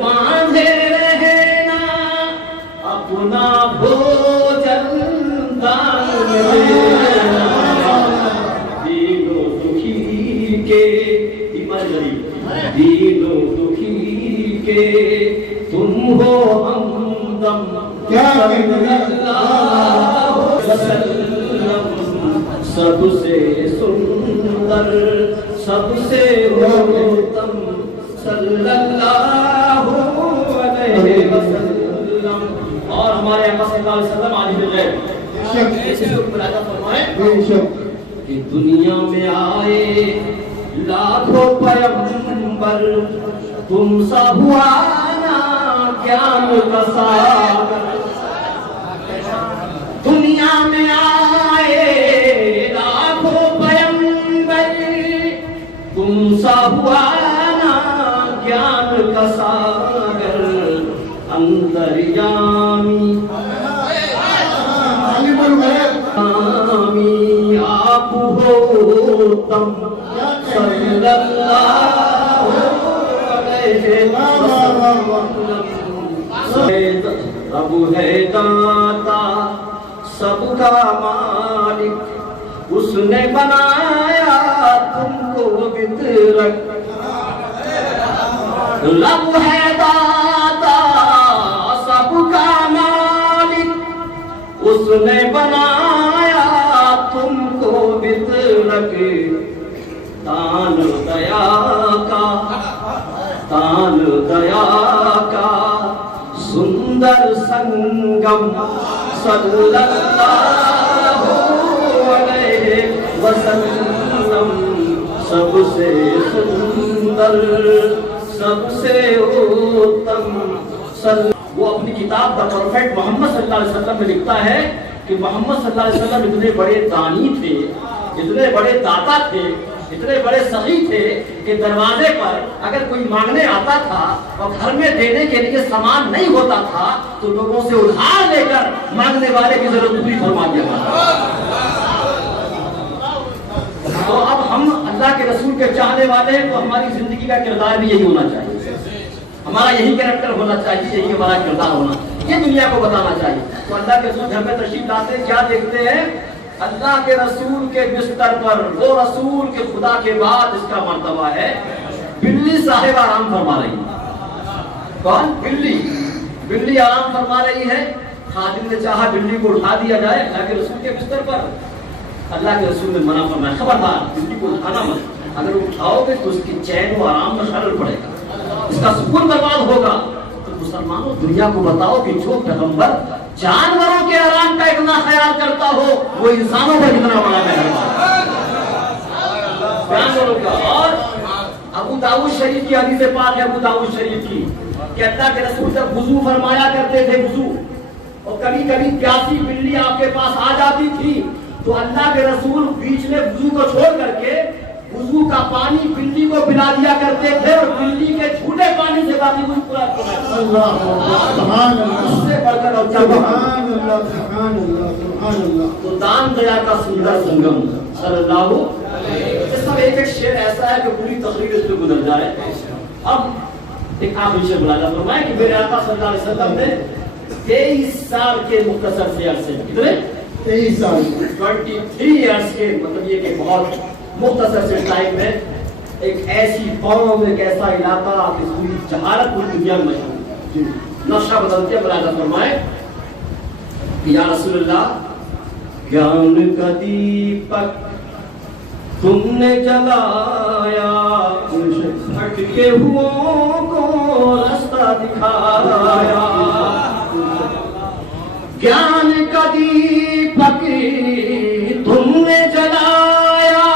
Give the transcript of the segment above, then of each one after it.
باندھے رہنا اپنا بھوجن دان میں دینا دینوں دکھی کے دینوں دکھی کے تم ہو ہمدم صلی اللہ وسلم سب سے سندر سب سے اتم صلی اللہ علیہ وسلم اور ہمارے آقا صلی اللہ علیہ وسلم عالم الغیب ایسے لوگ ملاحظہ فرمائیں کہ دنیا میں آئے لاکھوں پیغمبر تم سا ہوا نا گیان کا ساگر دنیا میں آئے لاکھوں پیغمبر تم سا ہوا نا گیان کا ساگر انتریامی آپ ہو تم صلی اللہ علیہ وسلم رب ہے داتا سب کا مالک اس نے بنایا تم کو بطرک رب ہے داتا سب کا مالک اس نے بنایا تم کو بطرک تان دیا کا سندر سنگم صلی اللہ علیہ وسلم سب سے سندر سب سے اتم وہ اپنی کتاب دا پرفیکٹ محمد صلی اللہ علیہ وسلم میں لکھتا ہے کہ محمد صلی اللہ علیہ وسلم اتنے بڑے دانی تھے اتنے بڑے داتا تھے اتنے بڑے سخی تھے کہ دروازے پر اگر کوئی مانگنے آتا تھا اور گھر میں دینے کے لیے سامان نہیں ہوتا تھا تو لوگوں سے ادھار لے کر مانگنے والے کی ضرورت پوری فرما دیا تھا. تو اب ہم اللہ کے رسول کے چاہنے والے ہیں تو ہماری زندگی کا کردار بھی یہی ہونا چاہیے, ہمارا یہی کریکٹر ہونا چاہیے, یہی ہمارا کردار ہونا, یہ دنیا کو بتانا چاہیے. تو اللہ کے رسول گھر میں تشریف لاتے کیا دیکھتے ہیں؟ اللہ کے رسول کے بستر پر وہ رسول کے خدا کے بعد اس کا مرتبہ ہے بلی صاحب آرام فرما رہی ہے. کون؟ بلی آرام فرما رہی ہے. خادم نے چاہا بلی کو اٹھا دیا جائے اللہ کے رسول کے بستر پر. اللہ کے رسول نے منع فرمایا خبردار بلی کو اٹھانا مت, اگر اٹھاؤ گے تو اس کی چین و آرام میں خلل پڑے گا, اس کا سکون برباد ہوگا. تو مسلمانوں دنیا کو بتاؤ کہ جو پیغمبر جانوروں کے آرام کا اتنا خیال کرتا ہو وہ انسانوں پر اتنا بڑا مہربان جانوروں کا. اور ابو داؤد شریف کی حدیث پاک ہے, ابو داؤد شریف کی, کہ اللہ کے رسول جب وضو فرمایا کرتے تھے وضو, اور کبھی کبھی پیاسی بلی آپ کے پاس آ جاتی تھی تو اللہ کے رسول بیچ میں وضو کو چھوڑ کر کے وضو کا پانی بلی کو پلا دیا کرتے تھے اور بلی کے چھوٹے پانی سے باقی وضو پورا کرنا. تو دان دیا کا سندر سنگم صلی اللہ علیہ. سب ایک شعر ایسا ہے کہ پوری تقریر اس پہ گزر جائے. اب ایک آخری شعر بلانا فرمائے کہ میرے آقا صلی اللہ علیہ وسلم نے 23 سال کے مختصر سے عرصے میں, کتنے 23 سال 23 ایئرس کے, مطلب یہ کہ بہت مختصر سے ٹائم میں ایک ایسی قوم, ایک ایسا علاقہ کہ پوری جہالت پوری دنیا میں مشہور ہے. نقشہ بدلتے ملاحظہ فرمائے کہ یا رسول اللہ گیان کا دیپک تم نے جلایا, بھٹکے ہوئوں کو راستہ دکھایا. گیان کا دیپک تم نے جلایا,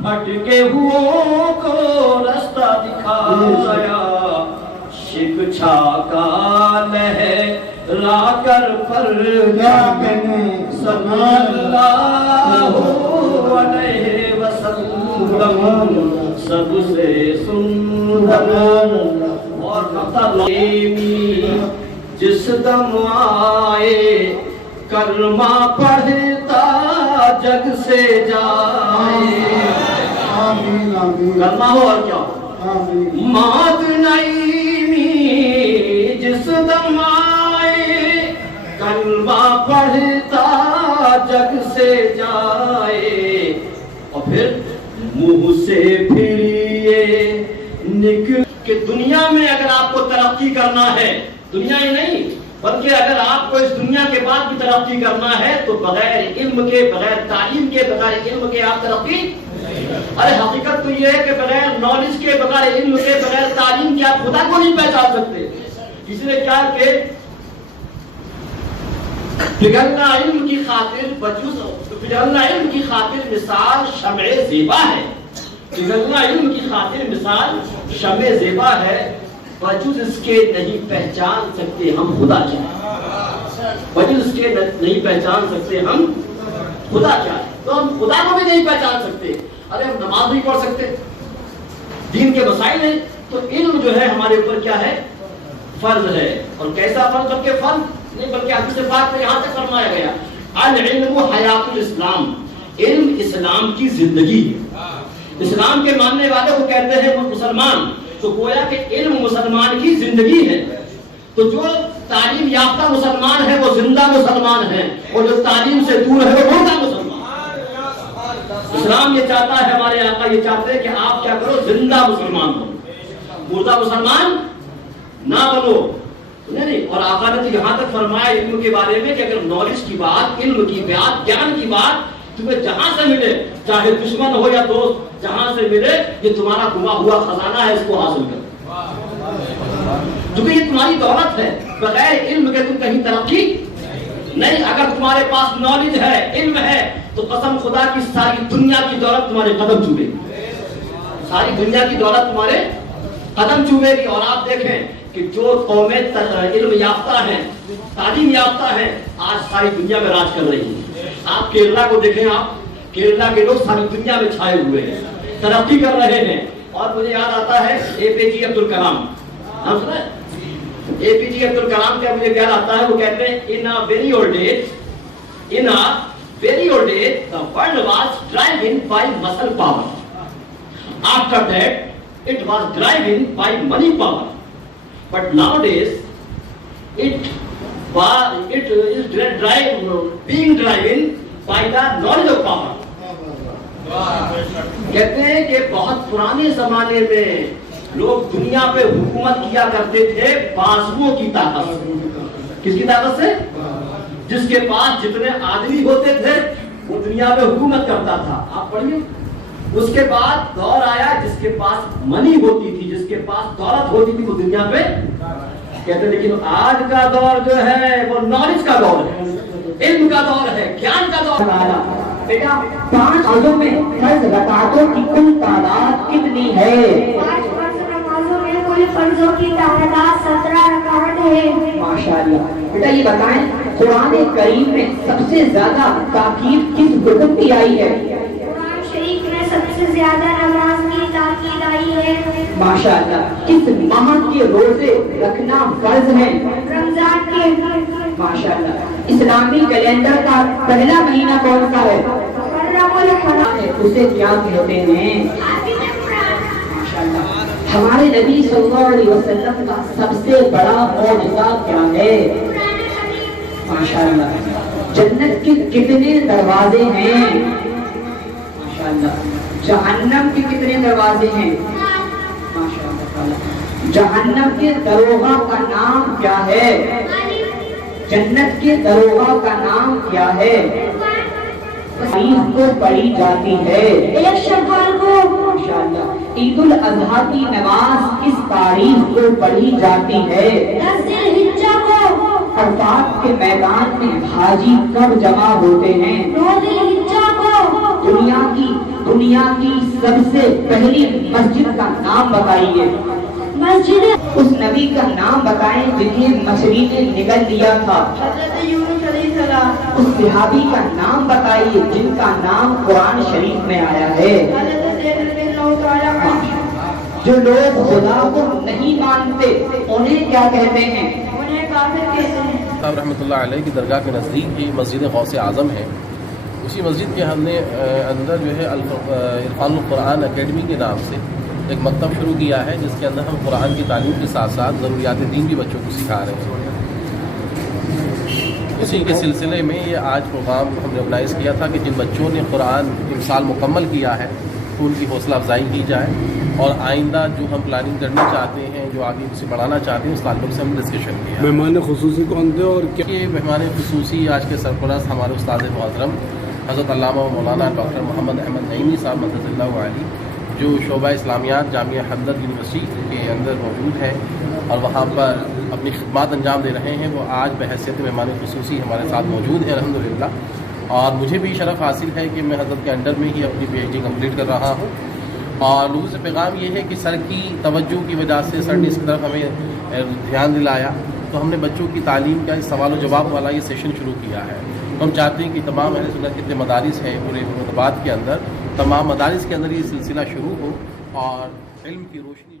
بھٹکے ہوئوں کو راستہ دکھایا. شکچھا کا لہرا کر پر صلی اللہ علیہ وسلم سب سے سندر اور جس دم آئے کلمہ پڑھتا جگ سے جائے. کلمہ ہو اور کیا ہو, ماد نہیں بڑھتا جگ سے جائے اور پھر منہ سے پھر یہ نکل کہ دنیا میں اگر آپ کو ترقی کرنا ہے، دنیا ہی نہیں بلکہ اگر آپ کو اس دنیا کے بعد بھی ترقی کرنا ہے تو بغیر علم کے، بغیر تعلیم کے، بغیر علم کے آپ ترقی، ارے حقیقت تو یہ ہے کہ بغیر نالج کے، بغیر علم کے، بغیر تعلیم کے آپ خدا کو نہیں پہچان سکتے. اس لیے کیا کہ پگھلنا علم کی خاطر پگھلنا علم کی خاطر مثال شمع زیبا ہے. پگھلنا علم کی خاطر مثال شمع زیبا ہے، بجز اس کے نہیں پہچان سکتے ہم خدا کیا ہے. بجز اس کے نہیں پہچان سکتے ہم خدا کیا ہے. تو ہم خدا کو بھی نہیں پہچان سکتے. ارے ہم نماز نہیں پڑھ سکتے، دین کے مسائل ہیں، تو علم جو ہے ہمارے اوپر کیا ہے؟ فرض ہے. اور کیسا فرض؟ بلکہ فرض نہیں بلکہ حدیث پاک میں یہاں تک فرمایا گیا العلم حیات الاسلام، علم اسلام کی زندگی ہے. اسلام کے ماننے والے کو کہتے ہیں مسلمان، تو گویا کہ علم مسلمان کی زندگی ہے. تو جو تعلیم یافتہ مسلمان ہے وہ زندہ مسلمان ہے، اور جو تعلیم سے دور ہے وہ مردہ مسلمان. اسلام یہ چاہتا ہے، ہمارے آقا یہ چاہتے ہیں کہ آپ کیا کرو؟ زندہ مسلمان بنو، مردہ مسلمان نہ بنو. نہیں، اور آقا نے تو یہاں تک فرمایا علم کے بارے میں کہ اگر نالج کی بات، علم کی بات، گیان کی بات تمہیں جہاں سے ملے، چاہے دشمن ہو یا دوست، جہاں سے ملے، یہ تمہارا گما ہوا خزانہ ہے، اس کو حاصل کرو، کیونکہ یہ تمہاری دولت ہے. بغیر علم کے تم کہیں ترقی نہیں. اگر تمہارے پاس نالج ہے، علم ہے، تو قسم خدا کی ساری دنیا کی دولت تمہارے قدم چومے گی، ساری دنیا کی دولت تمہارے قدم چومے گی. اور آپ دیکھیں کہ جو قومیں علم یافتہ ہیں، تعلیم یافتہ ہیں، آج ساری دنیا میں راج کر رہی ہیں. آپ کیرلا کو دیکھیں، آپ کیرلا کے لوگ ساری دنیا میں چھائے ہوئے ہیں، ترقی کر رہے ہیں. اور مجھے یاد آتا ہے اے پی جے عبد الکلام، ہم سنا اے پی جے عبد الکلام کا مجھے یاد آتا ہے، وہ کہتے ہیں in a very old age the world was driven by muscle power. After that it was driven by money power. But nowadays it is being driven by the knowledge of power. کہتے ہیں کہ بہت پرانے زمانے میں لوگ دنیا پہ حکومت کیا کرتے تھے بازوؤں کی طاقت سے. کس کی طاقت سے؟ جس کے پاس جتنے آدمی ہوتے تھے وہ دنیا پہ حکومت کرتا تھا. آپ پڑھیے، اس کے بعد دور آیا جس کے پاس منی ہوتی تھی، جس کے پاس دولت ہوتی تھی، وہ دنیا پہ کہتے. لیکن آج کا دور جو ہے وہ نالج کا دور ہے، علم کا دور ہے، گیان کا دور ہے. بیٹا 5 روزوں میں فرض رکعتوں کی کل تعداد کتنی ہے؟ 5 فرض نمازوں میں کل فرضوں کی تعداد 17 رکعت ہے. ماشاءاللہ. بیٹا یہ بتائیں قرآن کریم میں سب سے زیادہ تاکید کس حکم کی آئی ہے؟ قرآن شریف میں سب سے زیادہ نماز کی تاکید آئی ہے. ماشاءاللہ. کس ماہ کے روزے رکھنا فرض ہے؟ رمضان کے. ماشاءاللہ. اسلامی کیلنڈر کا پہلا مہینہ کون سا ہے؟ محرم الحرام. اسے کیا کہتے ہیں؟ ماشاءاللہ. ہمارے نبی صلی اللہ علیہ وسلم کا سب سے بڑا معجزہ کیا ہے؟ ماشاءاللہ. جنت کے کتنے دروازے ہیں؟ ماشاءاللہ. جہنم کے کتنے دروازے ہیں؟ ماشاءاللہ. جہنم کے دروغہ کا نام کیا ہے؟ جنت کے دروغہ کا نام کیا ہے؟ تاریخ کو پڑھی جاتی ہے 1 شوال کو. ماشاءاللہ. عید الاضحیٰ کی نماز کس تاریخ کو پڑھی جاتی ہے؟ 10 ذی الحجہ کو. عرفات کے میدان میں حاجی کب جمع ہوتے ہیں؟ 9 ذی الحجہ کو. دنیا کی سب سے پہلی مسجد کا نام بتائیے. مسجد. اس نبی کا نام بتائیں جنہیں مچھلی نے نگل لیا تھا. حضرت یونس علیہ السلام. اس صحابی کا نام بتائیے جن کا نام قرآن شریف میں آیا ہے. حضرت زید رضی اللہ تعالی عنہ. جو لوگ خدا کو نہیں مانتے انہیں کیا کہتے ہیں؟ انہیں کافر کہتے ہیں. صاحب رحمۃ اللہ علیہ کی درگاہ کے نزدیک ہی مسجد غوث اعظم ہے. اسی مسجد کے ہم نے اندر جو ہے عرفان القرآن اکیڈمی کے نام سے ایک مکتب شروع کیا ہے، جس کے اندر ہم قرآن کی تعلیم کے ساتھ ساتھ ضروریات دین بھی بچوں کو سکھا رہے ہیں. اسی کے سلسلے میں یہ آج پروگرام ہم نے آرگنائز کیا تھا کہ جن بچوں نے قرآن امسال مکمل کیا ہے تو ان کی حوصلہ افزائی کی جائے، اور آئندہ جو ہم پلاننگ کرنا چاہتے ہیں، جو آگے اسے بڑھانا چاہتے ہیں، اس تعلق سے ہم نے ڈسکشن کیا۔ مہمان خصوصی کون تھے اور کیا؟ یہ مہمان خصوصی آج کے سرپرست ہمارے استاد محترم حضرت علامہ و مولانا ڈاکٹر محمد احمد نعیمی صاحب مدد اللہ علیہ، جو شعبہ اسلامیات جامعہ ہمدرد یونیورسٹی کے اندر موجود ہیں اور وہاں پر اپنی خدمات انجام دے رہے ہیں، وہ آج بحیثیت مہمان خصوصی ہمارے ساتھ موجود ہیں الحمدللہ۔ اور مجھے بھی شرف حاصل ہے کہ میں حضرت کے انڈر میں ہی اپنی پی ایچ ڈی کمپلیٹ کر رہا ہوں، اور لوگوں سے پیغام یہ ہے کہ سر کی توجہ کی وجہ سے سر نے اس کی طرف ہمیں دھیان دلایا، تو ہم نے بچوں کی تعلیم کا اس سوال و جواب والا یہ سیشن شروع کیا ہے۔ ہم چاہتے ہیں کہ تمام اہل سنت جتنے مدارس ہیں پورے مراد کے اندر، تمام مدارس کے اندر یہ سلسلہ شروع ہو اور علم کی روشنی